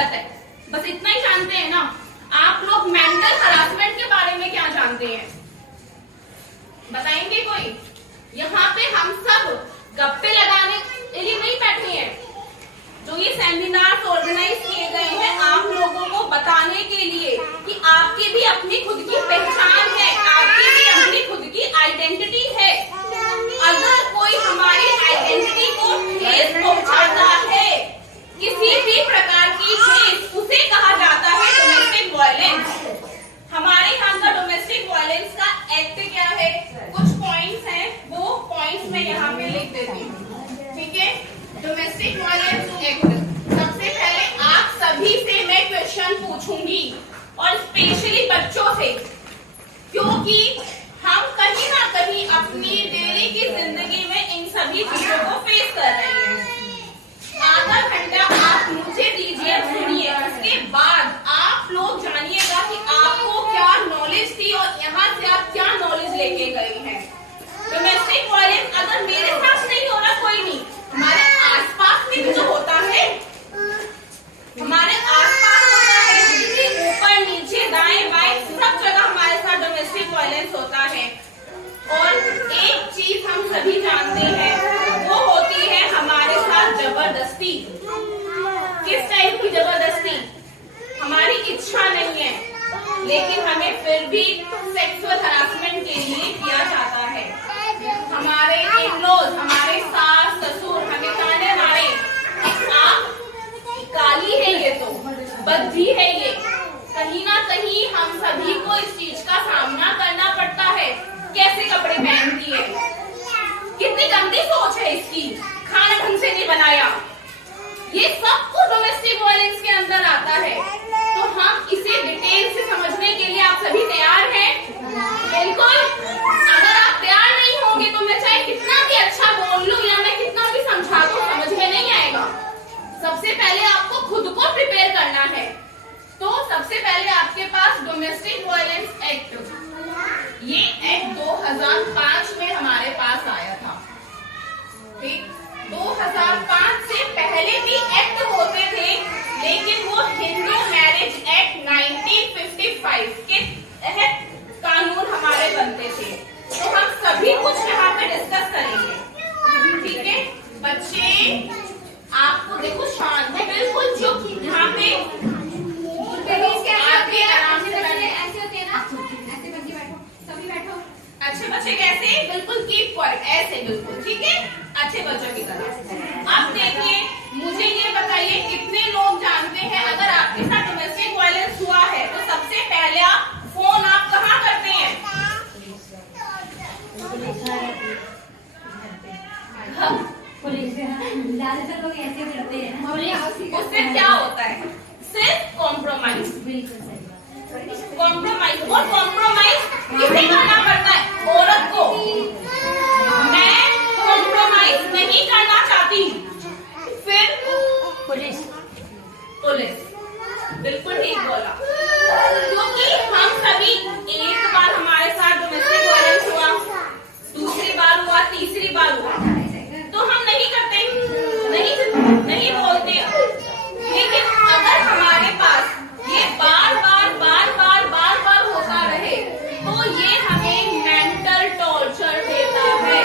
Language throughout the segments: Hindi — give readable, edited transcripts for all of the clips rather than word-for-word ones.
गलत है। बस इतना ही जानते हैं ना। आप लोग मेंटल हरासमेंट के बारे में क्या जानते हैं, बताएंगे कोई? यहाँ पे हम सब गप्पे लगाने के लिए नहीं बैठे हैं। जो ये सेमिनार ऑर्गेनाइज किए गए हैं आप लोगों को बताने के लिए कि आपकी भी अपनी खुद की पहचान है, आपकी भी अपनी खुद की आइडेंटिटी है। अगर कोई हमारी आइडेंटिटी को ठेस पहुंचाता है, किसी भी प्रकार की ठेस, उसे कहा जाता है डोमेस्टिक वायलेंस। हमारे यहाँ का डोमेस्टिक वायलेंस का एक्ट क्या है, कुछ पॉइंट्स हैं, वो पॉइंट्स मैं यहाँ पे लिख देती हूँ, ठीक है? डोमेस्टिक वायलेंस एक्ट, सबसे पहले आप सभी से मैं क्वेश्चन पूछूंगी और स्पेशली बच्चों से, क्योंकि हम कहीं ना कहीं अपनी डेली की जिंदगी में इन सभी चीजों को फेस कर रहे हैं। आधा घंटा आप मुझे दीजिए, सुनिए, उसके बाद आप लोग जानिएगा कि आपको क्या नॉलेज थी और यहाँ से आप क्या नॉलेज लेके गए हैं। डोमेस्टिक वायलेंस अगर मेरे साथ नहीं हो रहा कोई नहीं, हमारे आसपास में भी तो होता है, हमारे आसपास होता है, ऊपर नीचे दाएं बाएं सब जगह हमारे साथ डोमेस्टिक वायलेंस होता है। और एक चीज हम सभी जानते हैं, वो होती है हमारे साथ जबरदस्ती। किस टाइप की जबरदस्ती? हमारी इच्छा नहीं है लेकिन हमें फिर भी सेक्सुअल हरासमेंट के लिए किया जाता है। हमारे इन-लॉज, हमारे सास ससुर हमें ताने मारे, आप काली है, ये तो बद्धी है, ये कहीं ना कहीं हम सभी को इस चीज का सामना करना पड़ता है। कैसे कपड़े पहनती है, कितनी गंदी सोच है इसकी, खाना ढंग से नहीं बनाया, ये सब कुछ डोमेस्टिक वायलेंस के अंदर आता है। तो हम इसे डिटेल से समझने के लिए आप सभी तैयार हैं? बिल्कुल। अगर आप तैयार नहीं होंगे तो मैं चाहे कितना भी अच्छा बोल लूं या मैं कितना भी समझा दूं, समझ में नहीं आएगा। सबसे पहले आपको खुद को प्रिपेयर करना है। तो सबसे पहले आपके पास डोमेस्टिक वायलेंस एक्ट, ये एक्ट 2005 में हमारे पास आया था, ठीक? 2005 से पहले भी एक्ट होते थे, लेकिन वो हिंदू मैरिज एक्ट 1955 के तहत कानून हमारे बनते थे। तो हम सभी कुछ यहाँ पे डिस्कस करेंगे, ठीक है? बच्चे आपको देखो शांत है बिल्कुल, चुप, यहाँ पे आपके आराम से बैठे, ऐसे होते हैं ना, ऐसे बच्चे बैठो, सभी बैठो। अच्छे बच्चे कैसे? बिल्कुल कीप क्वाइट, ऐसे बिल्कुल, ठीक है? अच्छे बच्चों की तरह। अब देखिए, मुझे ये बताइए कितने लोग जानते हैं अगर आपके साथ डोमेस्टिक वायलेंस हुआ है तो सबसे पहले फोन आप कहाँ करते हैं? लोग ऐसे करते हैं, उससे क्या होता है? सिर्फ कॉम्प्रोमाइज, कॉम्प्रोमाइज, और कॉम्प्रोमाइज किसे करना पड़ता है? औरत को। मैं कॉम्प्रोमाइज नहीं करना चाहती, फिर पुलिस, पुलिस, बिल्कुल ठीक बोला। क्योंकि हम सभी, एक बार हमारे साथ डोमेस्टिक वायलेंस हुआ, दूसरी बार हुआ, तीसरी बार हुआ, तो हम नहीं करते, नहीं बोलते। लेकिन अगर हमारे पास ये बार बार होता रहे तो ये हमें मेंटल टॉर्चर देता है।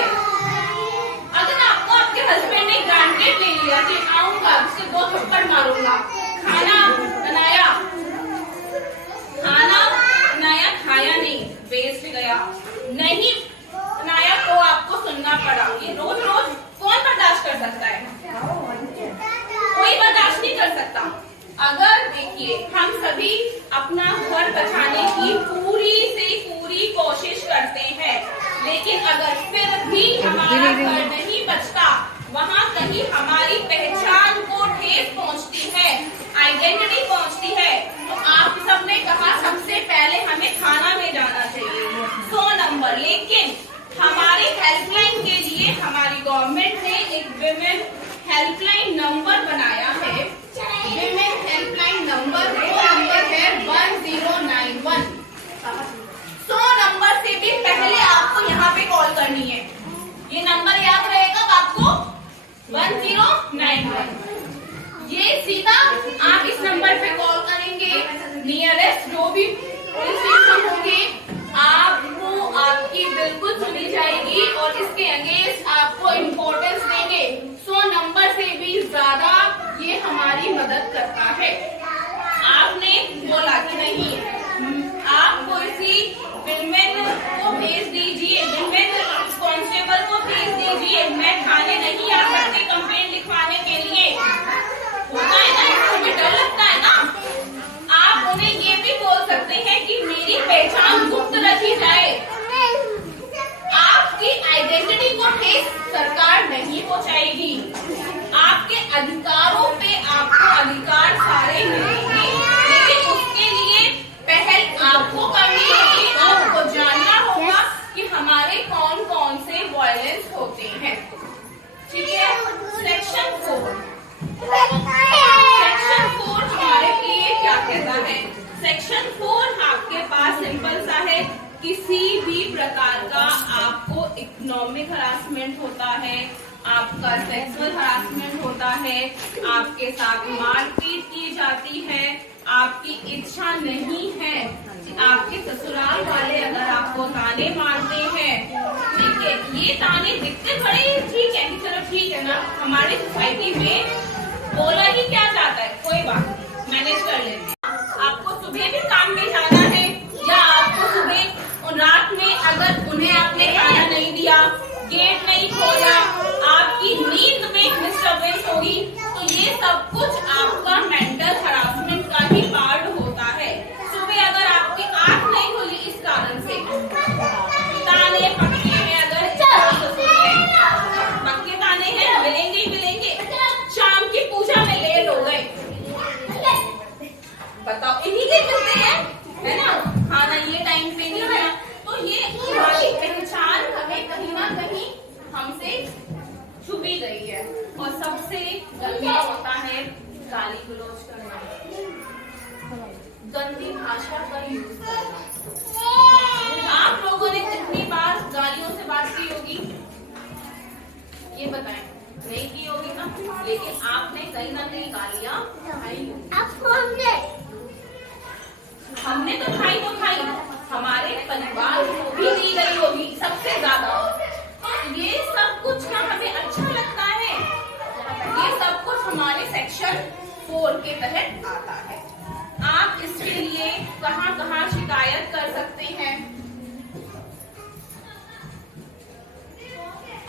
अगर आपको आपके हस्बैंड ने ग्रांटेड ले लिया कि आऊंगा, उसके 2 थप्पड़ मारूंगा, खाना बनाया, खाया नहीं, वेस्ट गया, नहीं बनाया तो आपको सुनना पड़ा। ये रोज रोज कौन बर्दाश्त कर सकता है? कोई बर्दाश्त नहीं कर सकता। अगर देखिए, हम सभी अपना घर बचाने की पूरी से पूरी कोशिश करते हैं, लेकिन अगर फिर भी हमारा घर नहीं बचता, वहाँ कहीं हमारी पहचान को ठेस पहुँचती है, आइडेंटिटी पहुँचती है, तो आप सबने कहा सबसे पहले हमें थाना में जाना चाहिए, 100 नंबर। लेकिन हमारी हेल्पलाइन के लिए हमारी गवर्नमेंट ने एक विमेन हेल्पलाइन नंबर बनाया है। विमेन हेल्पलाइन नंबर, वो नंबर है 1091। 100 नंबर से भी पहले आपको यहाँ पे कॉल करनी है। ये नंबर याद रहेगा आपको, 1091। ये सीधा आप इस नंबर अधिकारों पे आपको अधिकार सारे मिलेंगे, लेकिन उसके लिए पहल आपको करनी होगी, आपको जानना होगा कि हमारे कौन कौन से वायलेंस होते हैं। ठीक है, सेक्शन 4 हमारे लिए क्या कहता है? सेक्शन 4 आपके पास सिंपल सा है, किसी भी प्रकार का आपको इकोनॉमिक हरासमेंट होता है, आपका सेक्सुअल हरासमेंट होता है, आपके साथ मारपीट की जाती है, आपकी इच्छा नहीं है, आपके ससुराल वाले अगर आपको ताने मारते हैं, ठीक है, ये ताने दिखते बड़े ठीक है कि चलो ठीक है ना, हमारी सोसाइटी में बोला ही क्या जाता है, कोई बात नहीं, मैनेज कर लेंगे। आपको सुबह भी काम में जाना है, या आपको सुबह और रात में अगर उन्हें आपने खाना नहीं दिया, गेट नहीं खोला, आपकी नींद में डिस्टर्बेंस होगी, तो ये सब कुछ आपका मेंटल हरासमेंट का ही पार्ट होता है। सुबह अगर आपकी आंख नहीं खुली इस कारण से, ताने पक्के में अगर पक्के ताने हैं, मिलेंगे ही मिलेंगे, शाम की पूजा में लेट हो गए, बताओ इन्हीं के मिलते हैं, है ना, खाना ये टाइम पे नहीं है, तो ये हमारी पहचान हमें कहीं ना कहीं हमसे छुपी गई है। और सबसे गंदा होता है गाली गलौज करना, गंदी भाषा का यूज करना। आप लोगों ने कितनी बार गालियों से बात की होगी, ये बताएं? नहीं की होगी ना, लेकिन आपने कहीं ना कहीं गालियां खाई होगी। हमने तो खाई, हमारे परिवार को भी दी गई होगी सबसे ज्यादा। ये सब कुछ ना हमें अच्छा लगता है, ये सब कुछ हमारे सेक्शन 4 के तहत आता है। आप इसके लिए कहां शिकायत कर सकते हैं?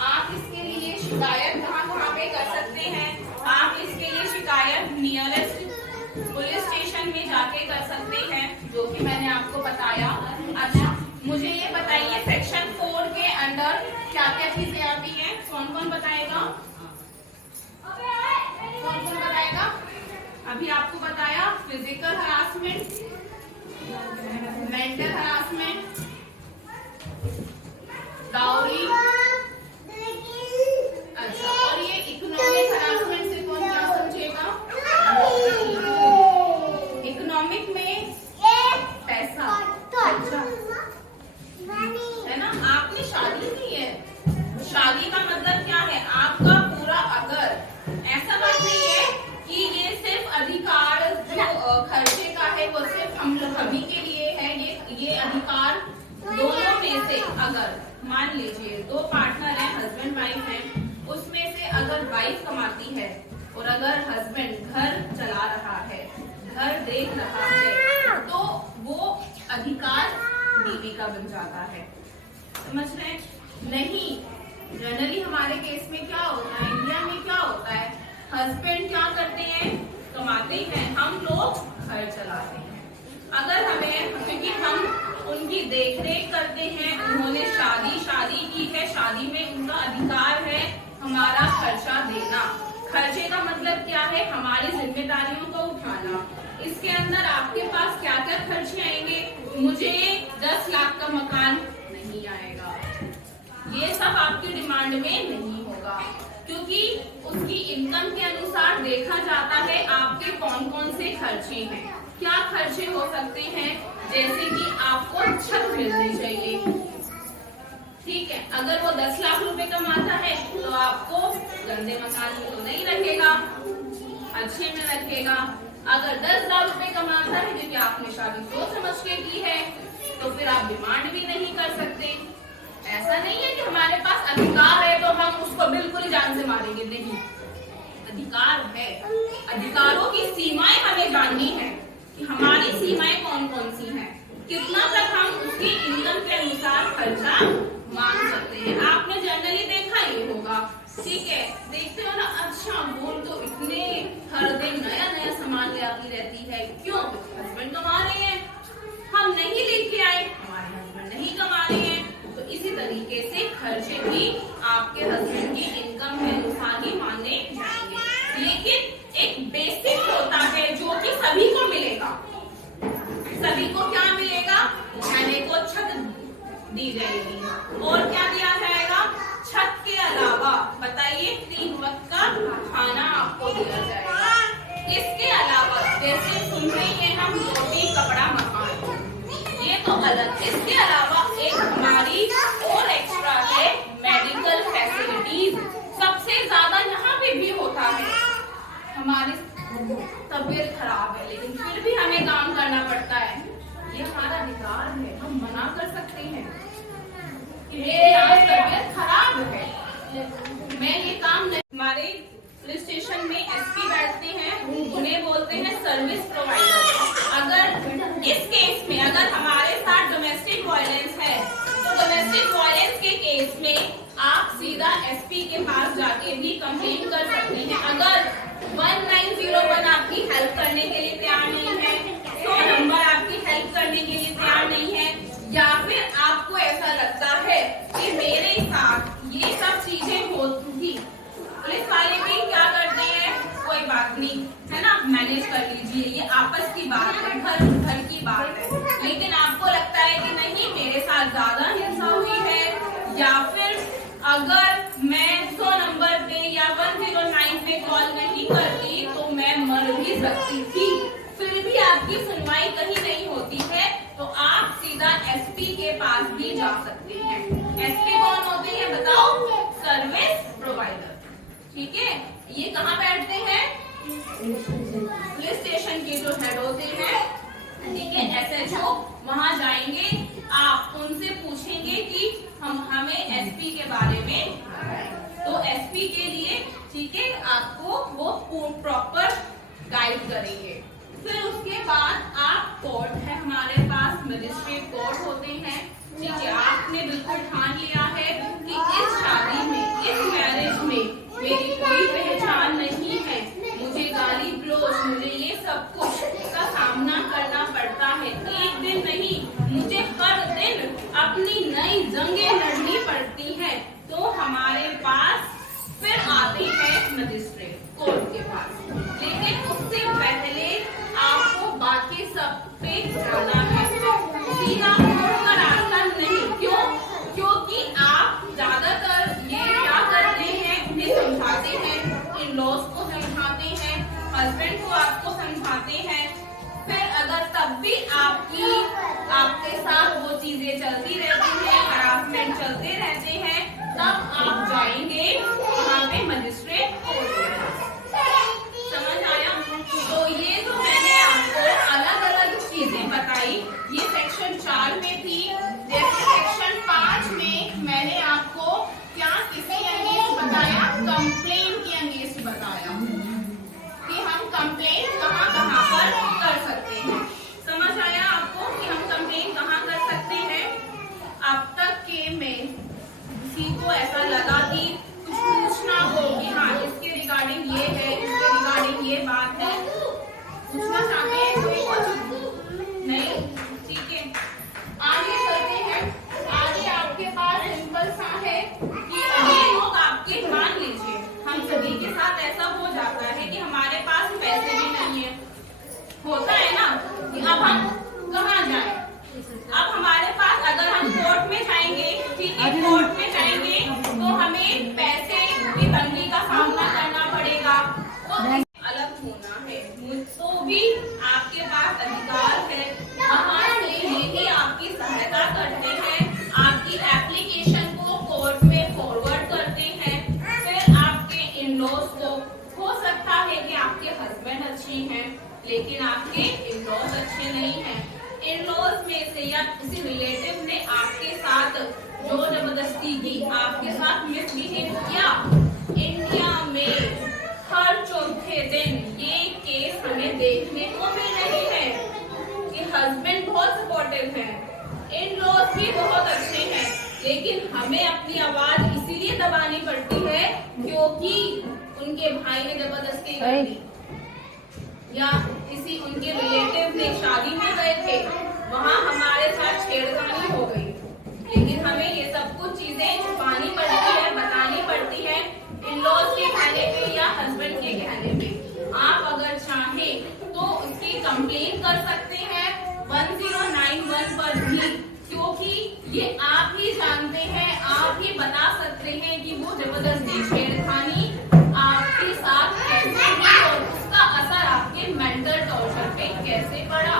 आप इसके लिए शिकायत कहां पे कर सकते हैं? आप इसके लिए शिकायत नियरेस्ट पुलिस स्टेशन में जाके कर सकते हैं, जो कि मैंने आपको बताया। अच्छा, मुझे ये बताइए सेक्शन 4 के अंदर क्या क्या चीजें आती हैं? कौन कौन बताएगा? कौन कौन बताएगा? अभी आपको बताया physical harassment, mental harassment, dowry. अच्छा, और ये इकोनॉमिक हरासमेंट से कौन क्या समझेगा? इकोनॉमिक में पैसा, है ना। आपने शादी की है, शादी का मतलब क्या है? आपका पूरा, अगर ऐसा बात नहीं है कि ये सिर्फ अधिकार जो खर्चे का है वो सिर्फ हम लोग सभी के लिए है, ये अधिकार दोनों में से, अगर मान लीजिए 2 पार्टनर हैं, हस्बैंड वाइफ हैं, उसमें से अगर वाइफ कमाती है और अगर हस्बैंड घर चला रहा है, घर देख रहा है, तो वो अधिकार बीवी का बन जाता है। समझ रहे हैं? नहीं, जनरली हमारे केस में क्या होता है, इंडिया में क्या होता है, हस्बैंड क्या करते हैं? कमाते हैं, हम लोग घर चलाते हैं। अगर हमें, क्योंकि हम उनकी देखरेख करते हैं, उन्होंने शादी की है, शादी में उनका अधिकार है हमारा खर्चा देना। खर्चे का मतलब क्या है? हमारी जिम्मेदारियों को उठाना। इसके अंदर आपके पास क्या क्या खर्चे आएंगे? मुझे 10 लाख का मकान नहीं आएगा, ये सब आपकी डिमांड में नहीं होगा, क्योंकि उसकी इनकम के अनुसार देखा जाता है आपके कौन कौन से खर्चे हैं। क्या खर्चे हो सकते हैं? जैसे कि आपको छत मिलनी चाहिए, ठीक है, अगर वो 10 लाख रुपए कमाता है तो आपको गंदे मकान में तो नहीं रखेगा, अच्छे में रखेगा। अगर 10 लाख रुपए कमाता है, क्योंकि आपने शादी सोच समझ के की है, तो फिर आप डिमांड भी नहीं कर सकते। ऐसा नहीं है कि हमारे पास अधिकार है तो हम उसको बिल्कुल ही जान से मारेंगे, नहीं, अधिकार है। अधिकारों की सीमाएं हमें जाननी है कि हमारी सीमाएं कौन कौन सी हैं, कितना तक हम उसकी इनकम के अनुसार खर्चा मांग सकते हैं। आपने जनरली देखा ही होगा, ठीक है, देखते हो ना, अच्छा बोल तो इतने हर दिन नया नया सामान ले आती रहती है, क्यों? हस्बैंड कमा रहे हैं, हम नहीं लेके आए, हमारे हस्बैंड नहीं कमा रहे हैं, तो इसी तरीके से खर्चे भी आपके हस्बैंड की इनकम के अनुसार ही मांगे जाएंगे। लेकिन अलग। इसके अलावा एक हमारी और एक्स्ट्रा है मेडिकल फैसिलिटीज। सबसे ज्यादा यहाँ पे भी होता है, हमारी तबीयत खराब है लेकिन फिर भी हमें काम करना पड़ता है, ये हमारा अधिकार है, हम मना कर सकते हैं कि मेरी आज तबीयत खराब है, मैं ये काम नहीं। हमारे पुलिस स्टेशन में एसपी बैठते हैं, उन्हें बोलते हैं सर्विस प्रोवाइडर। अगर इस केस में अगर हमारे साथ डोमेस्टिक वायलेंस है तो डोमेस्टिक वायलेंस के केस में आप सीधा एसपी के पास जाके भी कंप्लेन कर सकते हैं। अगर 1901 आपकी हेल्प करने के लिए तैयार नहीं है, 100 नंबर आपकी हेल्प करने के लिए तैयार नहीं है, या फिर आपको ऐसा लगता है कि मेरे साथ ये सब चीजें होती थी, पुलिस वाले भी क्या करते हैं, कोई बात नहीं है ना, मैनेज कर लीजिए, ये आपस की बात है, घर की बात है। लेकिन आपको लगता है कि नहीं मेरे साथ ज्यादा हिंसा हुई है, या फिर अगर मैं 100 नंबर पे या 109 पे कॉल नहीं करती तो मैं मर भी सकती थी, फिर भी आपकी सुनवाई कहीं नहीं होती है, तो आप सीधा एसपी के पास भी जा सकते हैं। एसपी कौन होते हैं बताओ? Service provider. ठीक है, ये कहाँ बैठते हैं? पुलिस स्टेशन के जो हेड होते हैं, ठीक है, एसएचओ, वहां जाएंगे, आप उनसे पूछेंगे कि हमें एसपी के बारे में, तो एसपी के लिए ठीक है आपको वो प्रॉपर गाइड करेंगे। फिर उसके बाद आप कोर्ट है, हमारे पास मजिस्ट्रेट कोर्ट होते हैं, ठीक है, आपने बिल्कुल ठान लिया है कि इस शादी में, इस मैरिज में मेरी कोई पहचान नहीं है, मुझे गाली गलौज, मुझे ये सब कुछ का सामना करना पड़ता है, एक दिन नहीं मुझे हर दिन अपनी नई जंगें लड़नी पड़ती हैं, तो हमारे पास फिर आते हैं मजिस्ट्रेट कोर्ट के पास। लेकिन उससे पहले आपको बाकी सब पे जाना है, सीधा कोर्ट का रास्ता नहीं। क्यों? क्योंकि आप ज्यादातर ये क्या करते हैं, उन्हें समझाते हैं, इन लॉज को समझाते हैं, हस्बैंड को आपको समझाते हैं, फिर अगर तब भी आपके साथ वो चीजें चलती रहती हैं, हरासमेंट चलते रहते हैं, तब आप जाएंगे वहाँ पे मजिस्ट्रेट कोर्ट। समझ आया? तो ये तो मैंने आपको अलग अलग चीजें बताई, ये सेक्शन 4 में थी। जैसे सेक्शन 5 में मैंने आपको क्या किसी अगेंस्ट बताया, कंप्लेन के अगेंस्ट बताया कि हम कंप्लेन कहाँ कहाँ पर कर सकते हैं। समझ आया आपको कि हम कंप्लेन कहाँ कर सकते हैं? अब तक के में किसी को ऐसा लगा कि कुछ पूछना हो कि हाँ इसके रिगार्डिंग ये है, इसके रिगार्डिंग ये बात है, पूछना चाहते हैं कोई कुछ नहीं? ठीक है, आगे चलते हैं। आगे आपके पास सिंपल सा है कि ये लोग आपके, मान लीजिए हम सभी के साथ ऐसा हो जाता है कि हमारे पास पैसे भी नहीं है, होता है ना, कि अब हम कहाँ जाएं? अब हमारे पास, अगर हम कोर्ट में जाएंगे, ठीक है, कोर्ट में जाएंगे तो हमें पैसे की तंगी का सामना करना पड़ेगा, तो अलग होना है, तो भी आपके पास अधिकार है, वहाँ से यही आपकी सहायता करते हैं, आपकी एप्लीकेशन को कोर्ट में फॉरवर्ड करते हैं। फिर आपके इन लॉज को, हो सकता है कि आपके हस्बैंड अच्छे हैं लेकिन आपके इन लॉज अच्छे नहीं हैं, इन लॉज में से या किसी रिलेटिव ने आपके साथ जो जबरदस्ती की, आपके साथ मिसबिहेव किया। इंडिया में हर चौथे दिन ये केस हमें देखने को मिल रही है कि हस्बैंड बहुत सपोर्टिव हैं, इन लॉज भी बहुत अच्छे हैं, लेकिन हमें अपनी आवाज इसीलिए दबानी पड़ती है क्योंकि उनके भाई ने जबरदस्ती कर दी, या किसी उनके रिलेटिव ने शादी में गए थे, वहाँ हमारे साथ छेड़खानी हो गई, लेकिन हमें ये सब कुछ चीजें छुपानी पड़ती है, बतानी पड़ती है, इन लॉज के कहने पे या हस्बैंड के कहने पे। आप अगर चाहें तो इसकी कंप्लेन कर सकते हैं 1091 पर भी, क्योंकि ये आप ही जानते हैं, आप ही बता सकते हैं कि वो जबरदस्ती छेड़खानी आपके साथ कैसे हुई और उसका असर आपके मेंटल टॉर्चर पे कैसे पड़ा,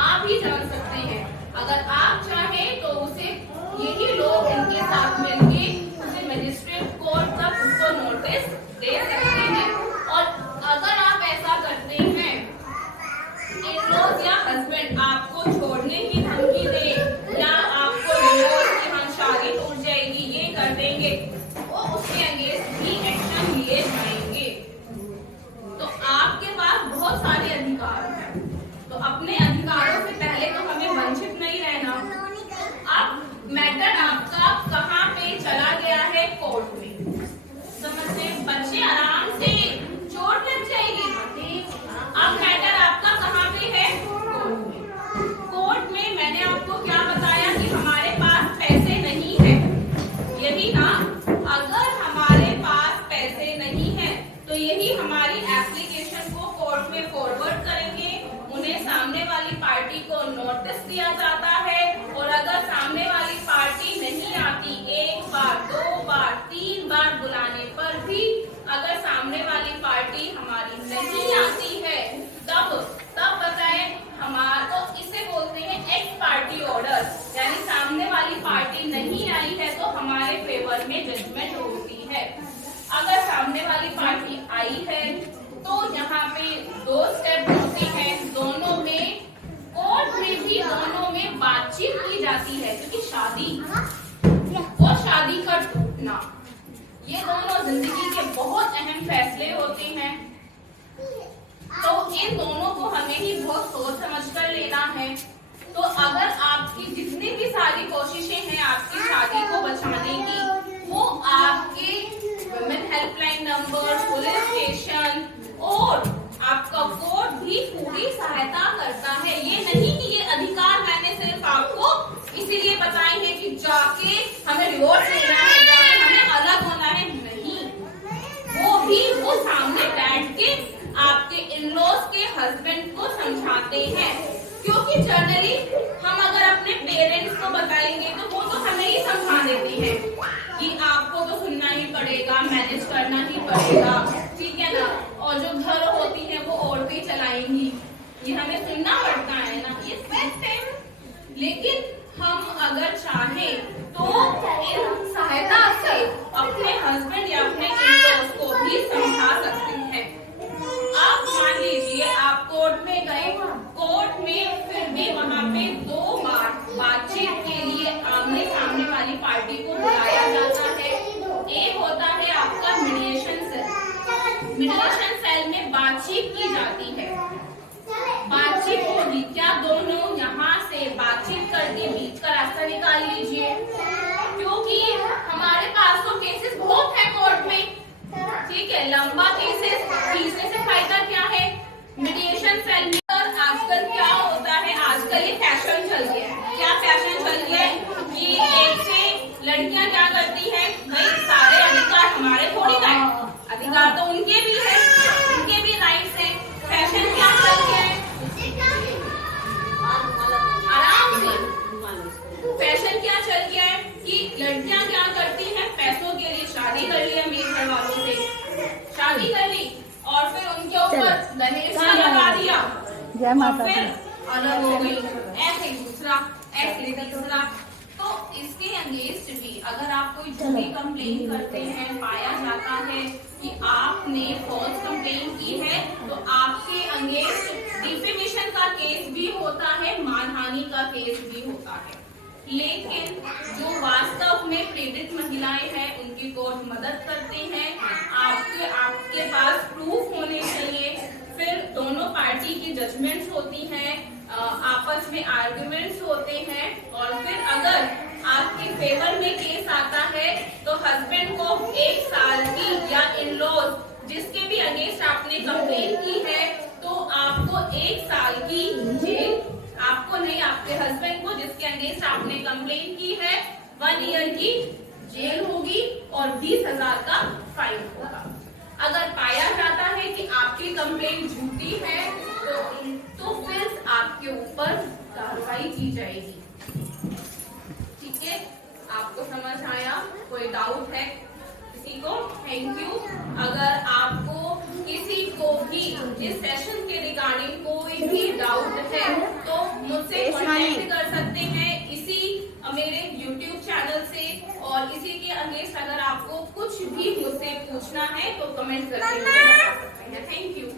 आप ही जान सकते हैं। अगर को नोटिस दिया जाता है और अगर सामने वाली पार्टी नहीं आती, 1 बार 2 बार 3 बार बुलाने पर भी अगर सामने वाली पार्टी हमारी नहीं आती है, तब बताएं हमारा, तो इसे बोलते हैं एक्स पार्टी ऑर्डर, यानी सामने वाली पार्टी नहीं आई है तो हमारे फेवर में जजमेंट होती है। अगर सामने वाली पार्टी आई है तो यहाँ पे 2 स्टेप होते हैं, दोनों में कोर्ट में भी दोनों में बातचीत की जाती है, क्योंकि शादी और शादी का टूटना ये दोनों जिंदगी के बहुत अहम फैसले होते हैं, तो इन दोनों को हमें ही बहुत सोच समझ कर लेना है। तो अगर आपकी जितनी भी सारी कोशिशें हैं आपकी शादी को बचाने की, वो आपके women helpline number, police station और आपका कोर्ट भी पूरी सहायता करता है। ये नहीं कि ये अधिकार मैंने सिर्फ आपको इसीलिए बताए हैं कि जाके हमें डिवोर्स लेना है, जाके हमें अलग होना है, नहीं, वो सामने बैठ के आपके इन-लॉज के हस्बैंड को समझाते हैं। क्योंकि जनरली हम अगर अपने पेरेंट्स को बताएंगे तो वो तो हमें ही समझा देते हैं कि आपको तो सुनना ही पड़ेगा, मैनेज करना ही पड़ेगा, ठीक है ना, और जो घर होती है वो औरतें चलाएंगी, ये हमें सुनना पड़ता है ना, ये फैक्ट है। लेकिन हम अगर चाहें तो इन सहायता से अपने हस्बैंड या अपने इन-लॉज को भी समझा सकते हैं। आप मान लीजिए आप कोर्ट में गए, कोर्ट में फिर भी वहाँ पे 2 बार बातचीत के लिए आमने सामने वाली पार्टी को बुलाया जाता है। एक होता है आपका मीडिएशन सेल, मीडिएशन सेल में बातचीत की जाती है, बातचीत होगी, क्या दोनों यहाँ से बातचीत करके बीच का रास्ता निकाल लीजिए, क्योंकि हमारे पास तो केसेस बहुत है कोर्ट में, ठीक है, लंबा केसेस खींचने से फायदा क्या है। मीडिएशन सेल में आजकल क्या होता है, आजकल ये फैशन चल गया है, क्या फैशन चल गया है कि एक से लड़कियां क्या करती है, भाई सारे अधिकार हमारे थोड़ी ना है, अधिकार तो उनके भी है, उनके भी राइट्स हैं। फैशन क्या चल गया है, आराम से फैशन क्या चल गया है कि लड़कियां क्या करती हैं, पैसों के लिए शादी कर लिया मेरे घर वालों से, शादी कर ली और फिर उनके ऊपर दहेज लगा दिया, जय माता फिर अलग हो गई, ऐसे दूसरा, ऐसे तीसरा। तो इसके अगेंस्ट भी अगर आप कोई झूठी कंप्लेन करते हैं, पाया जाता है कि आपने फॉल्स कंप्लेन की है, तो आपके अगेंस्ट डिफेमेशन का केस भी होता है, मानहानि का केस भी होता है। लेकिन जो वास्तव में पीड़ित महिलाएं हैं उनकी कोर्ट मदद करते हैं, आपके पास प्रूफ होने चाहिए, फिर दोनों पार्टी की जजमेंट्स होती हैं, आपस में आर्गुमेंट्स होते हैं, और फिर अगर आपके फेवर में केस आता है तो हस्बैंड को 1 साल की, या इन-लॉज जिसके भी अगेंस्ट आपने कंप्लेन की है तो आपको 1 साल की जेल, आपको नहीं, आपके हस्बैंड को जिसके अगेंस्ट आपने कंप्लेन की है 1 ईयर की जेल होगी और 20,000 का फाइन होगा। अगर पाया जाता है कि आपकी कंप्लेन झूठी है तो फिर आपके ऊपर कार्रवाई की जाएगी। ठीक है, आपको समझ आया? कोई डाउट है किसी को? Thank you. अगर आपको किसी को भी इस सेशन के रिगार्डिंग कोई भी डाउट है तो मुझसे कॉन्टेक्ट कर सकते हैं इसी मेरे YouTube चैनल से, और इसी के अगेंस्ट अगर आपको कुछ भी मुझसे पूछना है तो कमेंट करके मुझे बता सकते हैं। Thank you.